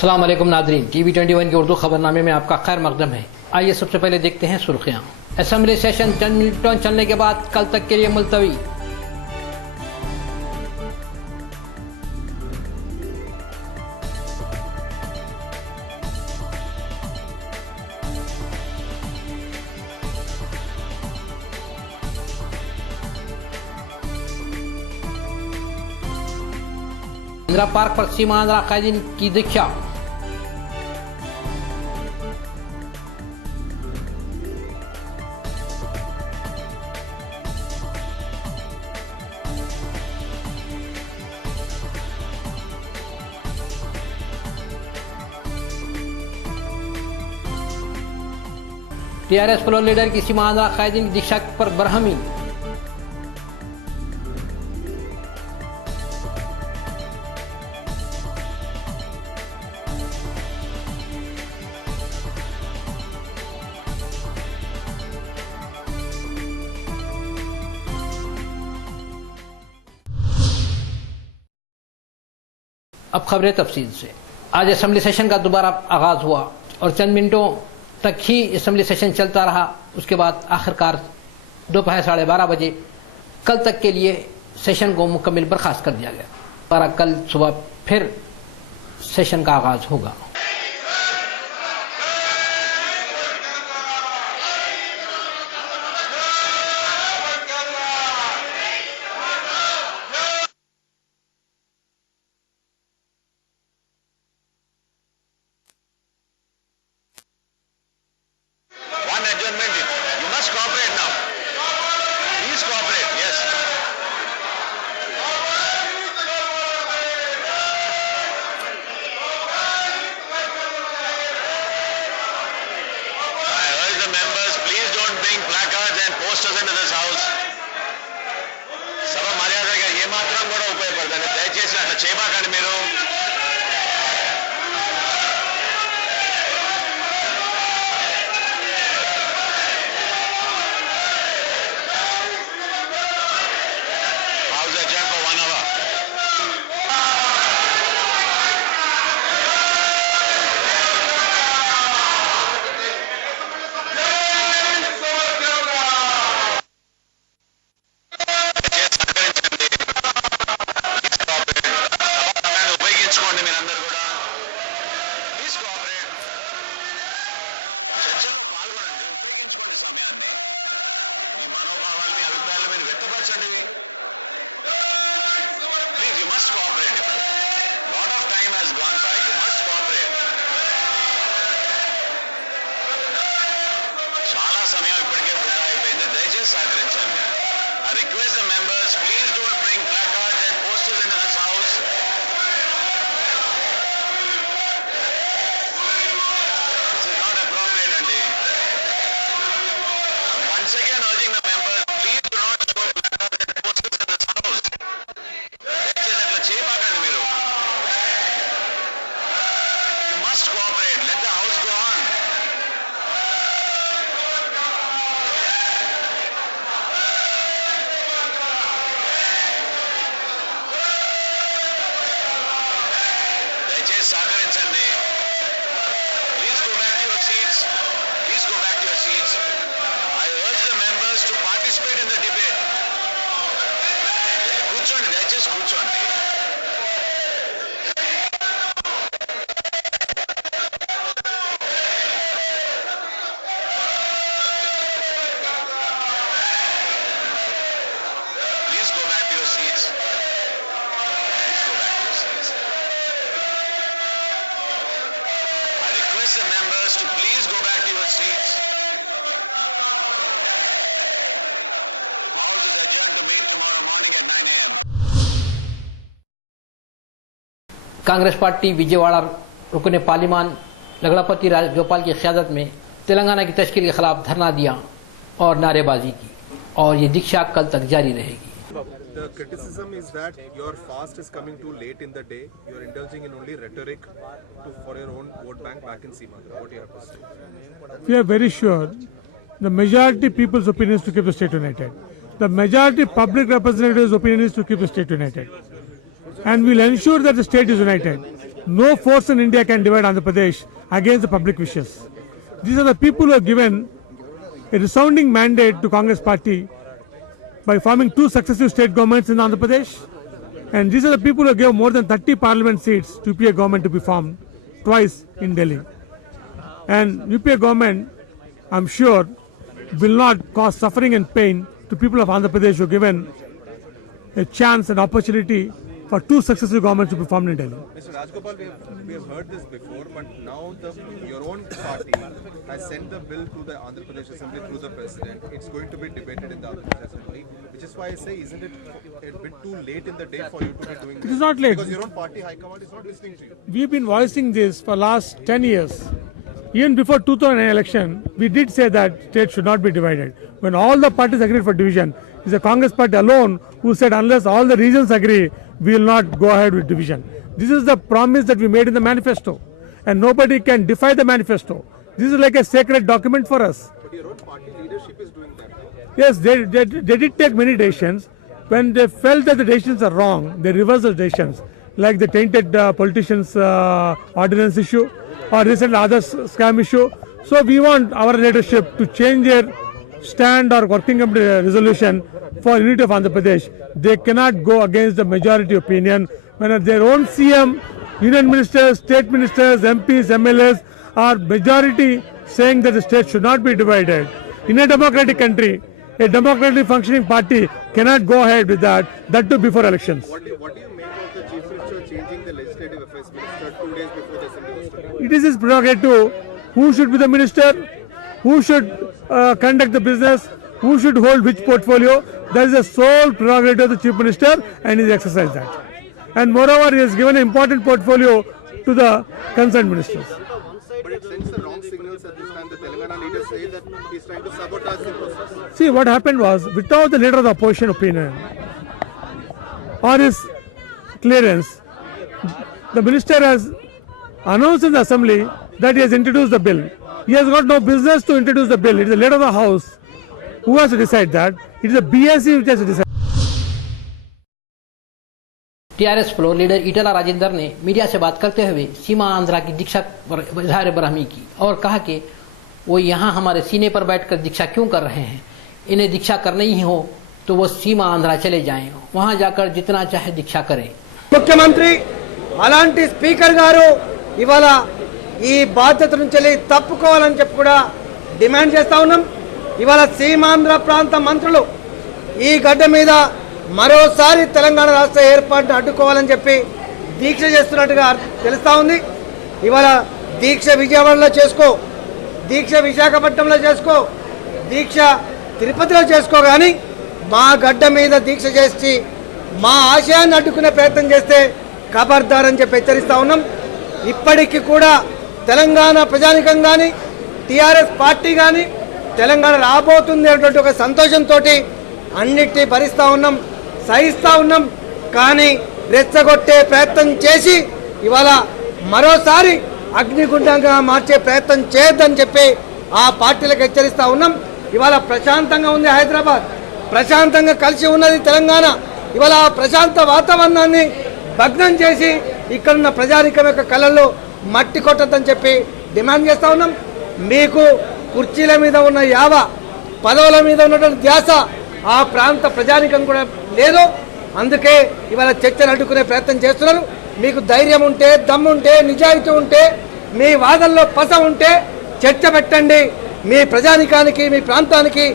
अस्सलाम वालेकुम Nadreen, TV 21 के उर्दू खबरनामे में आपका खैर मकदम है। आइए सबसे पहले देखते हैं सुर्खियां। असेंबली सेशन चंद मिनटों चलने के बाद कल तक के लिए मुलतवी। इंदिरा पार्क पर सीमांध्रा कैदीन की दीक्षा। TRS फ्लोर लीडर की सीमांध्रा कैदीन की दीक्षा पर बरहमी। अब खबरें तफसील से। आज असेंबली सेशन का दोबारा आगाज हुआ और चंद मिनटों तक ही असेंबली सेशन चलता रहा। उसके बाद आखिरकार दोपहर 12:30 बजे कल तक के लिए सेशन को मुकम्मल बर्खास्त कर दिया गया। दोबारा कल सुबह फिर सेशन का आगाज होगा। कांग्रेस पार्टी विजयवाड़ा रुकने पार्लिमान लगड़ापति राजगोपाल की क़यादत में तेलंगाना की तश्कील के खिलाफ धरना दिया और नारेबाजी की और ये दीक्षा कल तक जारी रहेगी। The criticism is that your fast is coming too late in the day. You are indulging in only rhetoric for your own vote bank back in Seemantra. What do you have to say? We are very sure the majority people's opinion is to keep the state united. The majority public representatives' opinion is to keep the state united. And we'll ensure that the state is united. no force in India can divide Andhra Pradesh against the public wishes. These are the people who have given a resounding mandate to Congress party by forming 2 successive state governments in Andhra Pradesh. And these are the people who gave more than 30 parliament seats to UPA government to be formed twice in Delhi. And UPA government, I'm sure, will not cause suffering and pain to people of Andhra Pradesh who are given a chance and opportunity for 2 successive governments to be formed in Delhi. Mr. Rajgopal, we have heard this before, but now your own party has sent the bill to the Andhra Pradesh Assembly through the President. It's going to be debated in the Andhra Pradesh Assembly, which is why I say, isn't it a bit too late in the day for you to be doing this? It is not late. Because your own party high command is not listening to you. We've been voicing this for last 10 years. Even before 2009 election, we did say that state should not be divided. When all the parties agreed for division, it's the Congress party alone who said unless all the regions agree, we will not go ahead with division. This is the promise that we made in the manifesto. And nobody can defy the manifesto. This is like a sacred document for us. But your own party leadership is doing that. Yes, they did take many decisions. When they felt that the decisions are wrong, they reversed the decisions. Like the tainted politicians ordinance issue or recent other scam issue. So we want our leadership to change their stand or working up the resolution for unity of Andhra Pradesh. They cannot go against the majority opinion when their own CM, union ministers, state ministers, MPs, MLAs are majority saying that the state should not be divided. In a democratic country, a democratically functioning party cannot go ahead with that too before elections. What do you make of the Chief Minister changing the Legislative Affairs Minister 2 days before the Assembly was to be? It is his prerogative who should be the minister, who should conduct the business, who should hold which portfolio. That is the sole prerogative of the Chief Minister and he exercised that. And moreover, he has given an important portfolio to the concerned ministers. But it sends the wrong signals at this time. The Telangana leaders say that he's trying to sabotage the process. See, what happened was, without the leader of the opposition opinion or his clearance, the minister has announced in the assembly that he has introduced the bill. He has got no business to introduce the bill. It is the leader of the house who has to decide that. It is the BSC which has to decide. TRS floor leader Etela Rajender ने media से बात करते हुए सीमा आंध्रा की दीक्षा पर इजहार बरहमी की और कहा कि वो यहाँ हमारे सीने पर बैठकर दीक्षा क्यों कर रहे हैं। इन्हें दीक्षा करनी ही हो तो वो सीमा आंध्रा चले जाएं, वहां जाकर जितना चाहे दीक्षा करें। ముఖ్యమంత్రి అలాంటి స్పీకర్ గారు ఇవాళ ఈ బాధ్యత నుంచి తప్పుకోవాలని చెప్పి కూడా డిమాండ్ చేస్తా ఉన్నాం। ఇవాళ సీమాంధ్ర ప్రాంత మంత్రులు ఈ గడ్డ మీద మరోసారి తెలంగాణ రాష్ట్ర ఏర్పాటును అడ్డుకోవాలని చెప్పి దీక్ష చేస్తున్నట్టుగా తెలుస్తా ఉంది। ఇవాళ దీక్ష విజయవాడలో చేసుకో, దీక్ష విశాఖపట్నంలో చేసుకో, దీక్ష తిరుపతిలో చేసుకో, కానీ మా గడ్డ మీద దీక్ష చేసి మా ఆశయాన్ని అడ్డుకునే ప్రయత్నం చేస్తే ఖబర్దార్ అని చెప్పి హెచ్చరిస్తా ఉన్నాం। ఇప్పటికీ కూడా తెలంగాణ ప్రజానికం కానీ టీఆర్ఎస్ పార్టీ కానీ తెలంగాణ రాబోతుంది అనేటువంటి ఒక సంతోషంతో అన్నిటినీ భరిస్తూ ఉన్నాం, సహిస్తూ ఉన్నాం। కానీ రెచ్చగొట్టే ప్రయత్నం చేసి ఇవాళ మరోసారి అగ్నిగుండంగా మార్చే ప్రయత్నం చేయొద్దని చెప్పి ఆ పార్టీలకు హెచ్చరిస్తూ ఉన్నాం। ఇవాళ ప్రశాంతంగా ఉంది హైదరాబాద్, ప్రశాంతంగా కలిసి ఉన్నది తెలంగాణ। ఇవాళ ఆ ప్రశాంత వాతావరణాన్ని భగ్నం చేసి ఇక్కడున్న ప్రజానికం యొక్క కళల్లో మట్టి కొట్టద్దని చెప్పి డిమాండ్ చేస్తూ ఉన్నాం। మీకు కుర్చీల మీద ఉన్న యావ, పదవుల మీద ఉన్నటువంటి ధ్యాస ఆ ప్రాంత ప్రజానికం కూడా లేదు। అందుకే ఇవాళ చర్చను అడ్డుకునే ప్రయత్నం చేస్తున్నారు। మీకు ధైర్యం ఉంటే, దమ్ముంటే, నిజాయితీ ఉంటే, మీ వాదనలో పస ఉంటే చర్చ పెట్టండి। మీ ప్రజానికానికి, మీ ప్రాంతానికి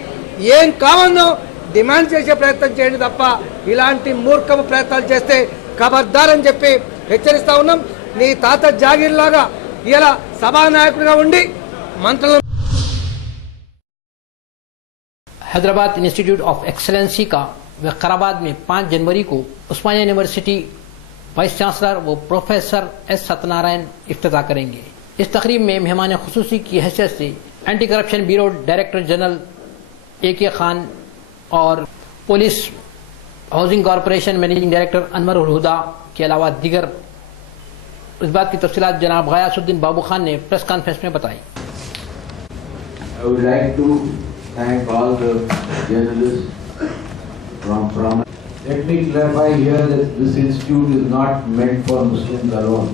ఏం కావాలనో డిమాండ్ చేసే ప్రయత్నం చేయండి తప్ప ఇలాంటి మూర్ఖపు ప్రయత్నాలు చేస్తే ఖబర్దార్ అని చెప్పి హెచ్చరిస్తా ఉన్నాం। నీ తాత జాగీర్ లాగా ఇలా సభానాయకుడిగా ఉండి మంత్రులు। हैदराबाद इंस्टीट्यूट ऑफ एक्सेलेंसी का वकाराबाद में 5 जनवरी को उस्मानिया यूनिवर्सिटी वाइस चांसलर व प्रोफेसर एस सत्यनारायण इफ्तिताह करेंगे। इस तकरीब में मेहमान खुसूसी की हैसियत से anti corruption bureau director general AK Khan और police housing corporation managing director Anwar ul Huda के अलावा दीगर इस बात की तफसीलात जनाब गयासुद्दीन बाबू खान ने प्रेस कॉन्फ्रेंस में बताई। I would like to thank all the journalists from. Let me clarify here that this institute is not meant for Muslims alone.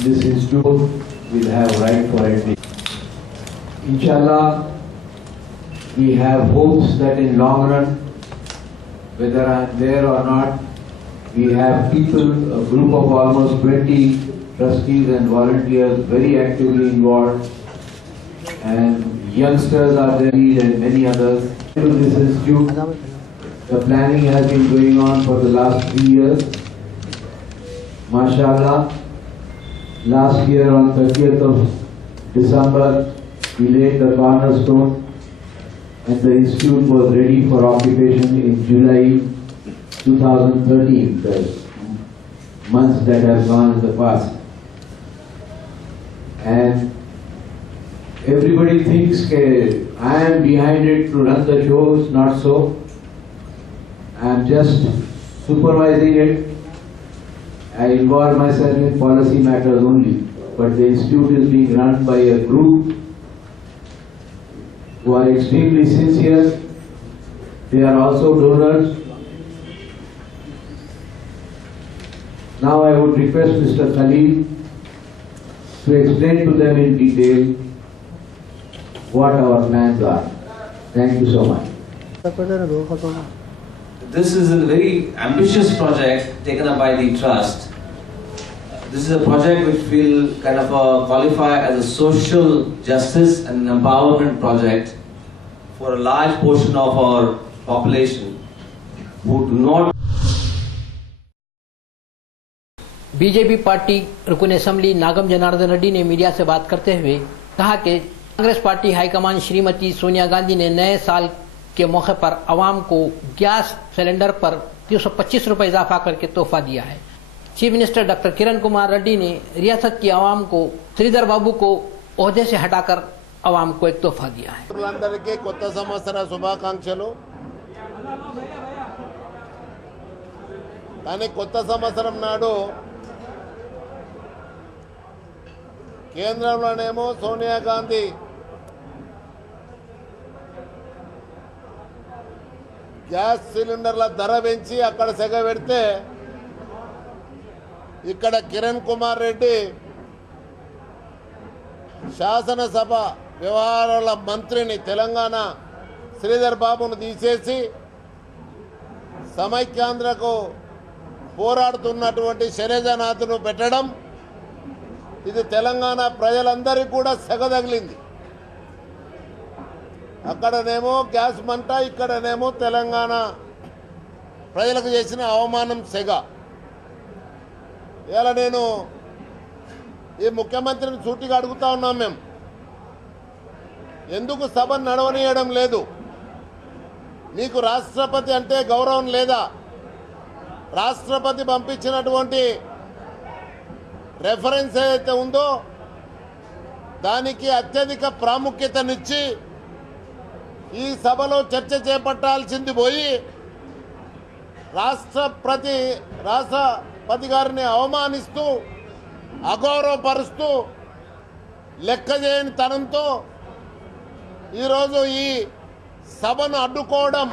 this institute will have right for entry. Inshallah, we have hopes that in long run, whether I am there or not, we have people, a group of almost 20 trustees and volunteers very actively involved, and youngsters are there and many others. To this institute, the planning has been going on for the last 3 years. MashaAllah, last year on 30th of December, we laid the cornerstone and the institute was ready for occupation in July 2013, the months that have gone in the past. And everybody thinks I am behind it to run the show. It's not so. I am just supervising it. I involve myself in policy matters only. But the institute is being run by a group who are extremely sincere. They are also donors. Now I would request Mr. Khalil to explain to them in detail what our plans are. Thank you so much. This is a very ambitious project taken up by the trust. This is a project which will kind of qualify as a social justice and empowerment project for a large portion of our population who do not. BJP party रुकन assembly नागम जनार्दन रेड्डी ने media से बात करते हुए कहा कि Congress party high command Shrimati Sonia Gandhi ने नए साल के मौके पर आवाम को गैस सिलेंडर पर 325 रुपए इजाफा करके तोहफा दिया है। Chief minister doctor Kiran Kumar Reddy ने रियासत की आवाम को श्रीधर बाबू को ओहदे से हटाकर आवाम को एक तोहफा दिया है। అందరికీ కొత్త సంవత్సర శుభాకాంక్షలు। కానీ కొత్త సంవత్సరం నాడు కేంద్రంలోనేమో సోనియా గాంధీ గ్యాస్ సిలిండర్ల ధర పెంచి అక్కడ సెగ పెడితే ఇక్కడ కిరణ్ కుమార్ రెడ్డి శాసనసభ వ్యవహారాల మంత్రిని తెలంగాణ శ్రీధర్ బాబును తీసేసి సమైక్యాంధ్రకు పోరాడుతున్నటువంటి శైలజానాథ్ను పెట్టడం ఇది తెలంగాణ ప్రజలందరికీ కూడా సెగ తగిలింది। అక్కడనేమో గ్యాస్ మంట, ఇక్కడనేమో తెలంగాణ ప్రజలకు చేసిన అవమానం సెగ। ఇలా నేను ఈ ముఖ్యమంత్రిని సూటిగా అడుగుతా ఉన్నాం, మేము ఎందుకు సభను నడవనీయడం లేదు? మీకు రాష్ట్రపతి అంటే గౌరవం లేదా? రాష్ట్రపతి పంపించినటువంటి రెఫరెన్స్ ఏదైతే ఉందో దానికి అత్యధిక ప్రాముఖ్యతనిచ్చి ఈ సభలో చర్చ చేపట్టాల్సింది పోయి రాష్ట్రపతి గారిని అవమానిస్తూ అగౌరవపరుస్తూ లెక్క చేయని తనంతో ఈరోజు ఈ సభను అడ్డుకోవడం।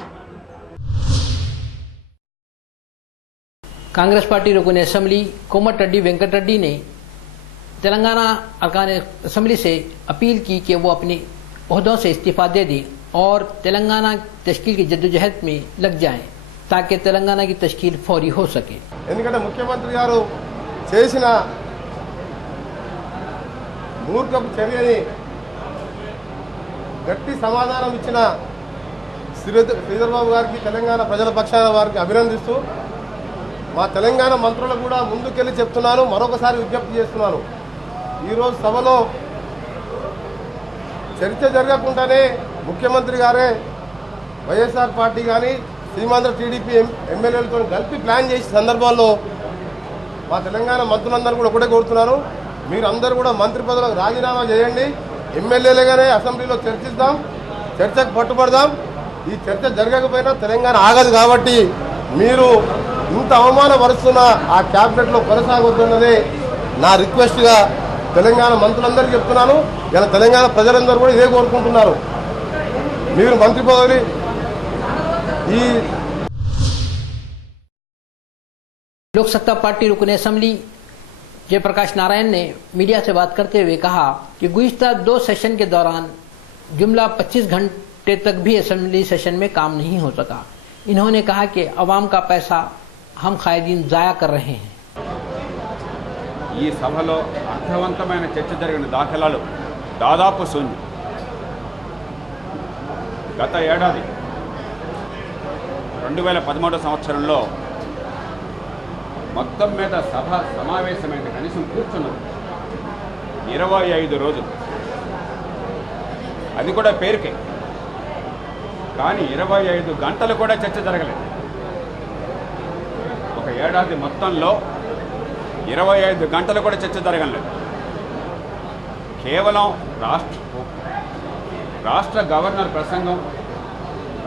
कांग्रेस पार्टी रुकन असेंबली कोमट रेड्डी वेंकट रेड्डी ने तेलंगाना अरकान असेंबली से अपील की कि वो अपने ओहदों से इस्तीफा दे दें और तेलंगाना तश्कील की जद्दोजहद में लग जाएं ताकि तेलंगाना की तश्कील फौरी हो सके। ఎందుకంటే ముఖ్యమంత్రి గారు చేసిన మూర్ఖపు చర్యని గట్టి సమాధానం ఇచ్చిన శ్రీధర్ బాబు గారికి తెలంగాణ ప్రజల పక్షాన వారికి అభినందిస్తూ మా తెలంగాణ మంత్రులకు కూడా ముందుకెళ్ళి చెప్తున్నాను, మరొకసారి విజ్ఞప్తి చేస్తున్నాను। ఈరోజు సభలో చర్చ జరగకుండానే ముఖ్యమంత్రి గారే వైఎస్ఆర్ పార్టీ కానీ సీమాంధ్ర టీడీపీ ఎమ్మెల్యేలతో కలిపి ప్లాన్ చేసే సందర్భాల్లో మా తెలంగాణ మంత్రులందరూ కూడా ఒకటే కోరుతున్నారు, మీరు అందరూ కూడా మంత్రి పదవులకు రాజీనామా చేయండి, ఎమ్మెల్యేలుగానే అసెంబ్లీలో చర్చిద్దాం, చర్చకు పట్టుబడదాం। ఈ చర్చ జరగకపోయినా తెలంగాణ ఆగదు కాబట్టి మీరు ఇంత అవమానపరుస్తున్న ఆ క్యాబినెట్లో కొనసాగుతున్నదే నా రిక్వెస్ట్గా తెలంగాణ మంత్రులందరికీ చెప్తున్నాను। ఇలా తెలంగాణ ప్రజలందరూ కూడా ఇదే కోరుకుంటున్నారు, మీరు మంత్రి పదవి ఈ लोक सत्ता पार्टी रुकन असेंबली जयप्रकाश नारायण ने मीडिया से बात करते हुए कहा कि गुज़िश्ता 2 सेशन के दौरान जुमला 25 घंटे तक भी असेंबली सेशन में काम नहीं हो सका। इन्होंने कहा कि अवाम का पैसा हम कायदीन जाया कर रहे हैं। ఈ సభలో అర్థవంతమైన చర్చ జరిగిన దాఖలాలు దాదాపు శూన్యం. గత ఏడాది 2013 సంవత్సరంలో మొత్తం మీద సభ సమావేశమైన కనీసం కూర్చున్నది 25 రోజులు. అది కూడా పేరుకే. కానీ 25 గంటలు కూడా చర్చ జరగలేదు. ఒక ఏడాది మొత్తంలో 25 గంటలు కూడా చర్చ జరగలేదు. కేవలం రాష్ట్ర గవర్నర్ ప్రసంగం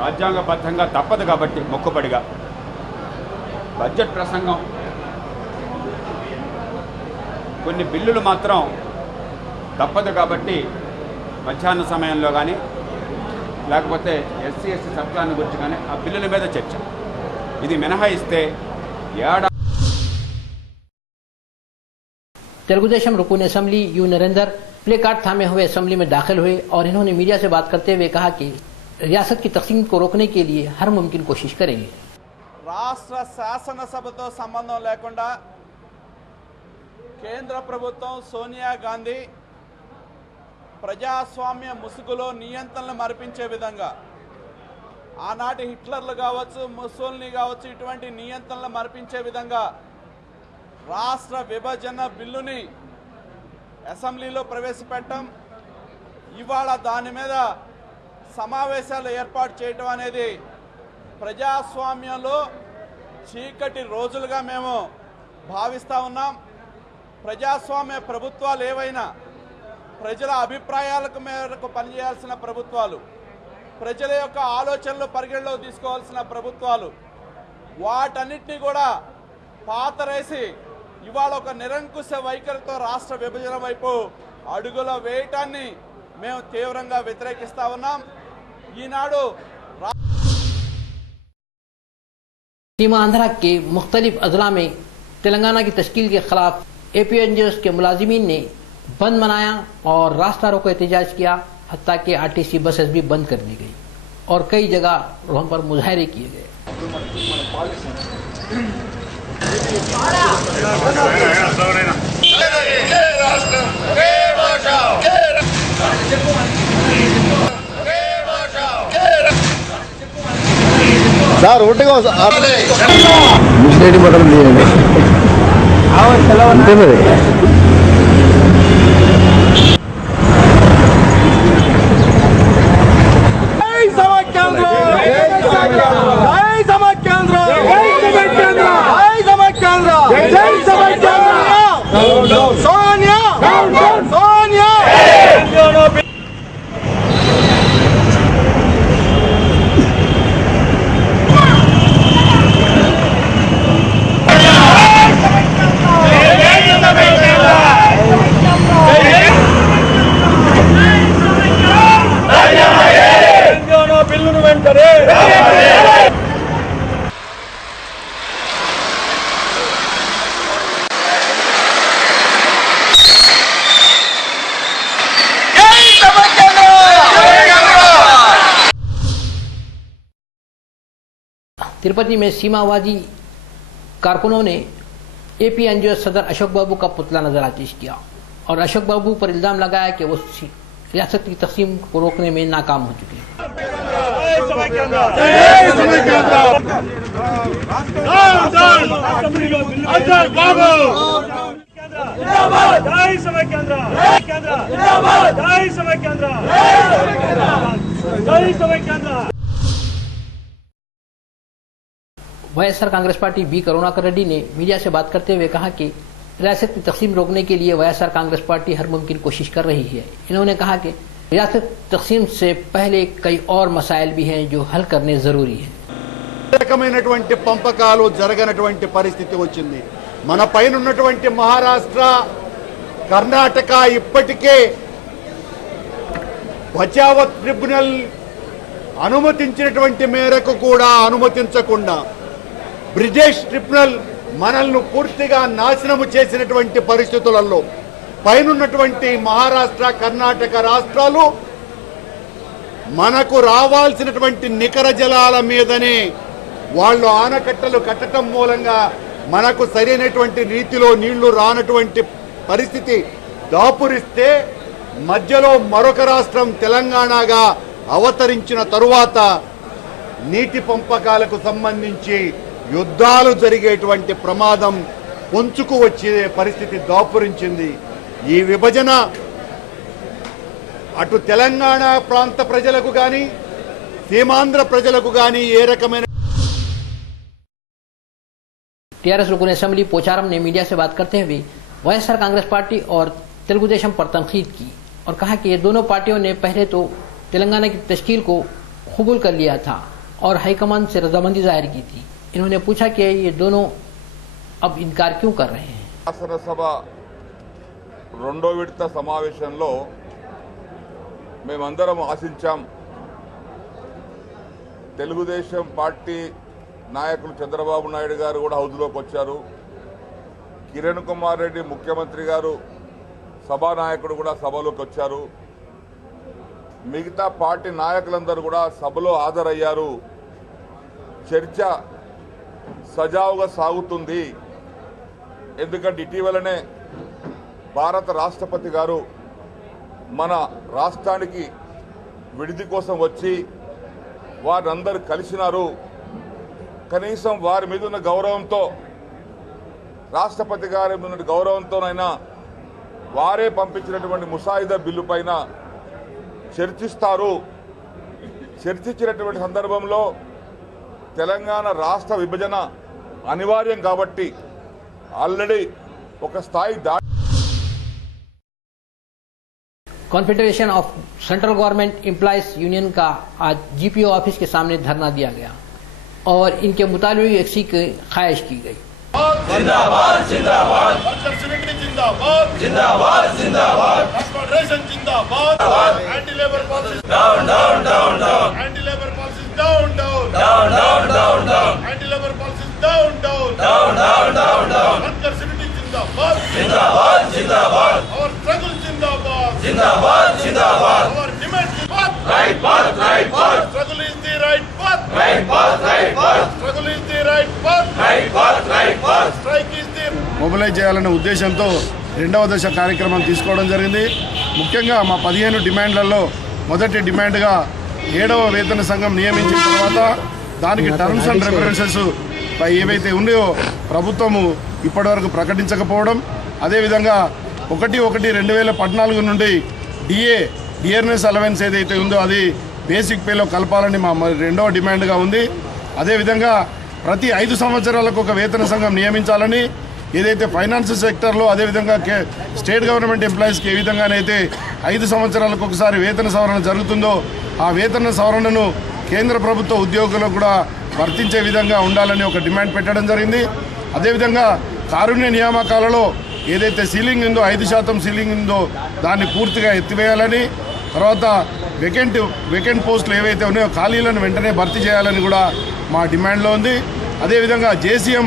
రాజ్యాంగబద్ధంగా తప్పదు కాబట్టి మొక్కుబడిగా, బడ్జెట్ ప్రసంగం, కొన్ని బిల్లులు మాత్రం తప్పదు కాబట్టి మధ్యాహ్న సమయంలో కానీ లేకపోతే ఎస్సీ సబ్ప్లాన్ గురించి కానీ ఆ బిల్లుల మీద చర్చ. ఇది మినహాయిస్తే तेलुगुदेशम रुकून assembly U Narendra placard थामे हुए असेंबली में दाखिल हुए और इन्होंने मीडिया से बात करते हुए कहा कि रियासत की तकसीम को रोकने के लिए हर मुमकिन कोशिश करेंगे। రాష్ట్ర శాసనసభతో సంబంధం లేకుండా కేంద్ర ప్రభుత్వం సోనియా గాంధీ ప్రజాస్వామ్య ముసుగులో నియంత్రణలు మరిపించే విధంగా ఆనాటి హిట్లర్లు కావచ్చు, ముస్సోలినీ కావచ్చు, ఇటువంటి నియంత్రణలు మరిపించే విధంగా రాష్ట్ర విభజన బిల్లుని అసెంబ్లీలో ప్రవేశపెట్టడం, ఇవాళ దాని మీద సమావేశాలు ఏర్పాటు చేయడం అనేది ప్రజాస్వామ్యంలో చీకటి రోజులుగా మేము భావిస్తూ ఉన్నాం. ప్రజాస్వామ్య ప్రభుత్వాలు ఏవైనా ప్రజల అభిప్రాయాలకు మేరకు పనిచేయాల్సిన ప్రభుత్వాలు, ప్రజల యొక్క ఆలోచనలు పరిగణలో తీసుకోవాల్సిన ప్రభుత్వాలు, వాటన్నిటినీ కూడా పాతరేసి ఇవాళ ఒక నిరంకుశ వైఖరితో రాష్ట్ర విభజన వైపు అడుగుల వేయటాన్ని మేము తీవ్రంగా వ్యతిరేకిస్తా ఉన్నాం. ఈనాడు सीमांध्रा के मुख्तलिफ अजला में तेलंगाना की तश्कील के खिलाफ APNGOs के मुलाजिमीन ने बंद मनाया और रास्ता रोको एहतजाज किया, हत्ता कि RTC बसेस भी बंद कर दी गई और कई जगह वहां पर मुजाहरे किए गए। సార్ ఒకటిగా అంతే మరి. तिरुपति में सीमावादी कारकुनों ने APNGO सदर अशोक बाबू का पुतला नजरआतीश किया और अशोक बाबू पर इल्जाम लगाया कि वो रियासत की तकसीम को रोकने में नाकाम हो चुके हैं। YSR Congress party B Karunakar Reddy ने मीडिया से बात करते हुए कहा कि रियासत की तकसीम रोकने के लिए वाईएसआर कांग्रेस पार्टी हर मुमकिन कोशिश कर रही है। इन्होंने कहा कि रियासत तकसीम से पहले कई और मसाइल भी हैं जो हल करने जरूरी है। రకమైనటువంటి పంపకాలు జరగనటువంటి పరిస్థితి వచ్చింది. మన పైన ఉన్నటువంటి మహారాష్ట్ర, కర్ణాటక ఇప్పటికే బచావత్ ట్రిబ్యునల్ అనుమతించినటువంటి మేరకు కూడా అనుమతించకుండా బ్రిజేష్ ట్రిబ్యునల్ మనల్ని పూర్తిగా నాశనము చేసినటువంటి పరిస్థితులలో పైనున్నటువంటి మహారాష్ట్ర కర్ణాటక రాష్ట్రాలు మనకు రావాల్సినటువంటి నికర జలాల మీదనే వాళ్ళు ఆనకట్టలు కట్టడం మూలంగా మనకు సరైనటువంటి రీతిలో నీళ్లు రానటువంటి పరిస్థితి దాపురిస్తే మధ్యలో మరొక రాష్ట్రం తెలంగాణగా అవతరించిన తరువాత నీటి పంపకాలకు సంబంధించి యుద్ధాలు జరిగేటువంటి ప్రమాదం పొంచుకు వచ్చే పరిస్థితి దాపురించింది. ఈ విభజన అటు తెలంగాణ ప్రాంత ప్రజలకు కానీ సీమాంధ్ర ప్రజలకు కానీ ఏ రకమైన टीआरएस रुकन असेंबली पोचारम ने मीडिया से बात करते हुए वाईएसआर कांग्रेस पार्टी और तेलुगु देशम पर तनकीद की और कहा कि ये दोनों पार्टियों ने पहले तो तेलंगाना की तश्कील को कबूल कर लिया था और हाईकमान से रजामंदी जाहिर की थी। इन्होंने पूछा कि ये दोनों अब इनकार क्यों कर रहे हैं। శాసనసభ రెండో విడత సమావేశంలో మేమందరం ఆశించాం, తెలుగుదేశం పార్టీ నాయకులు చంద్రబాబు నాయుడు గారు కూడా హౌజ్లోకి వచ్చారు, కిరణ్ కుమార్ రెడ్డి ముఖ్యమంత్రి గారు సభానాయకుడు కూడా సభలోకి వచ్చారు, మిగతా పార్టీ నాయకులందరూ కూడా సభలో హాజరయ్యారు. చర్చ సజావుగా సాగుతుంది. ఎందుకంటే ఇటీవలనే భారత రాష్ట్రపతి గారు మన రాష్ట్రానికి విడిది కోసం వచ్చి వారందరూ కలిసినారు. కనీసం వారి మీద ఉన్న గౌరవంతో, రాష్ట్రపతి గారి మీద ఉన్న గౌరవంతోనైనా వారే పంపించినటువంటి ముసాయిదా బిల్లు పైన చర్చిస్తారు. చర్చించినటువంటి సందర్భంలో తెలంగాణ రాష్ట్ర విభజన అనివార్యం కాబట్టి ఆల్రెడీ ఒక స్థాయి confederation of central government employees union का आज जीपीओ ऑफिस के सामने धरना दिया गया और इनके मुताबिक इसी की ख्वाहिश की गई। जिंदाबाद जिंदाबाद जिंदाबाद जिंदाबाद जिंदाबाद जिंदाबाद anti labour policy down down down down anti labour policy down down down down down down anti labour policy down down down down down down worker city जिंदाबाद जिंदाबाद जिंदाबाद और स्ट्रगल जिंदाबाद जिंदाबाद जिंदाबाद और demand right path struggle is the right path struggle is the right path strike is the mobilise చేయాలనే ఉద్దేశంతో రెండవ దశ కార్యక్రమం తీసుకోవడం జరిగింది. ముఖ్యంగా మా 15 డిమాండ్లలో మొదటి డిమాండ్గా 7వ వేతన సంఘం నియమించిన తర్వాత దానికి టర్మ్స్ అండ్ రెఫరెన్సెస్ ఏవైతే ఉన్నాయో ప్రభుత్వము ఇప్పటివరకు ప్రకటించకపోవడం, అదేవిధంగా 1/1/2014 నుండి డియర్నెస్ అలవెన్స్ ఏదైతే ఉందో అది బేసిక్ పేలో కలపాలని మా రెండవ డిమాండ్గా ఉంది. అదేవిధంగా ప్రతి 5 సంవత్సరాలకు ఒక వేతన సంఘం నియమించాలని, ఏదైతే ఫైనాన్స్ సెక్టర్లో అదేవిధంగా స్టేట్ గవర్నమెంట్ ఎంప్లాయీస్కి ఏ విధంగానైతే 5 సంవత్సరాలకు ఒకసారి వేతన సవరణ జరుగుతుందో ఆ వేతన సవరణను కేంద్ర ప్రభుత్వ ఉద్యోగులకు కూడా వర్తించే విధంగా ఉండాలని ఒక డిమాండ్ పెట్టడం జరిగింది. అదేవిధంగా కారుణ్య నియామకాలలో ఏదైతే సీలింగ్ ఉందో 5% సీలింగ్ ఉందో దాన్ని పూర్తిగా ఎత్తివేయాలని, తర్వాత వేకెంట్ పోస్టులు ఏవైతే ఉన్నాయో ఖాళీలను వెంటనే భర్తీ చేయాలని కూడా మా డిమాండ్లో ఉంది. అదేవిధంగా జేసీఎం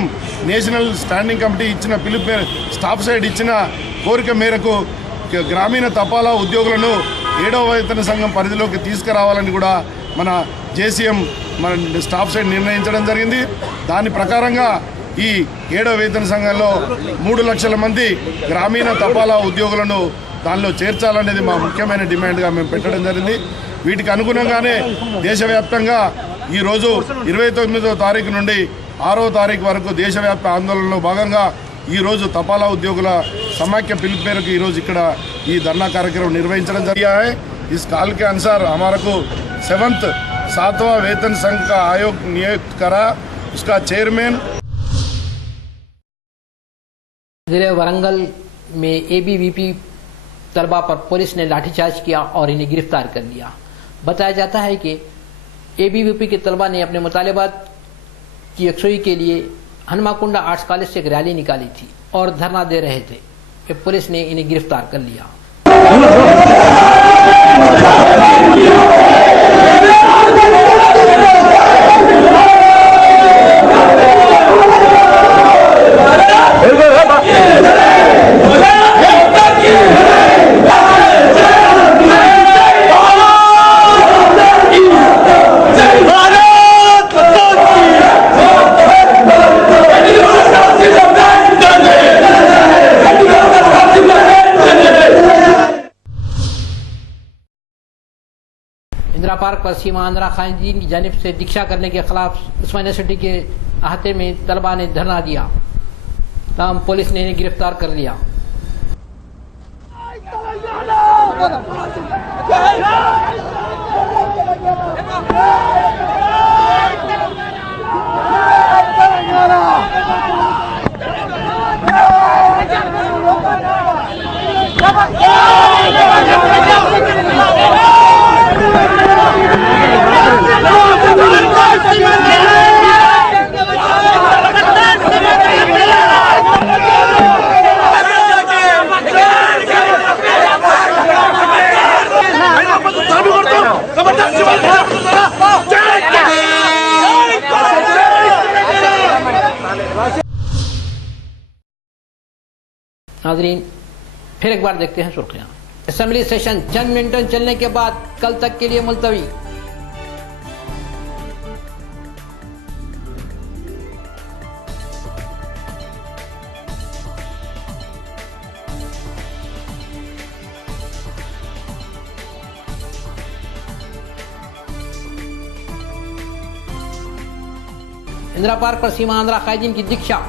నేషనల్ స్టాండింగ్ కమిటీ ఇచ్చిన పిలుపు స్టాఫ్ సైడ్ ఇచ్చిన కోరిక మేరకు గ్రామీణ తపాలా ఉద్యోగులను 7వ వేతన సంఘం పరిధిలోకి తీసుకురావాలని కూడా మన జేసీఎం మన స్టాఫ్ సైడ్ నిర్ణయించడం జరిగింది. దాని ప్రకారంగా ఈ 7వ వేతన సంఘంలో 3 లక్షల మంది గ్రామీణ తపాలా ఉద్యోగులను దానిలో చేర్చాలనేది మా ముఖ్యమైన డిమాండ్గా మేము పెట్టడం జరిగింది. వీటికి అనుగుణంగానే దేశవ్యాప్తంగా ఈరోజు 29వ తారీఖు నుండి 6వ తారీఖు వరకు దేశవ్యాప్త ఆందోళనలో భాగంగా ఈరోజు తపాలా ఉద్యోగుల సమాఖ్య పిలుపు మేరకు ఈరోజు ఇక్కడ ఈ ధర్నా కార్యక్రమం నిర్వహించడం జరిగాయి. इस काल के अनुसार हमारे को 7वां वेतन संघ का आयोग नियुक्त करा, उसका चेयरमैन। जिले वरंगल में एबीवीपी तलबा पर पुलिस ने लाठीचार्ज किया और इन्हें गिरफ्तार कर लिया। बताया जाता है कि एबीवीपी के तलबा ने अपने मुतालबात की यकसुई के लिए हनुमाकुंडा आर्ट्स कॉलेज से एक रैली निकाली थी और धरना दे रहे थे कि पुलिस ने इन्हें गिरफ्तार कर लिया। पर सीमा आंध्रा खादिन की जानिब से दीक्षा करने के खिलाफ उस्मानिया यूनिवर्सिटी के अहाते में तलबा ने धरना दिया, तमाम पुलिस ने इन्हें गिरफ्तार कर लिया। नाजरीन, फिर एक बार देखते हैं सुर्खियां। असेंबली सेशन चंद मिनटों चलने के बाद कल तक के लिए मुलतवी। इंदिरा पार्क पर सीमा आंध्रा कायदीन की दीक्षा।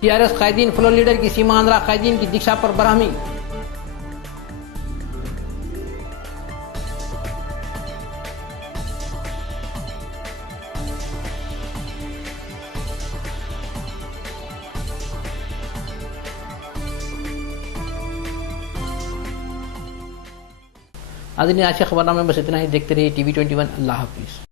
टीआरएस कायदीन फ्लोर लीडर की सीमा आंध्रा कायदीन की दीक्षा पर बरहमी। आज खबरनामे में बस इतना ही। देखते रहिए TV21। अल्लाह हाफिज।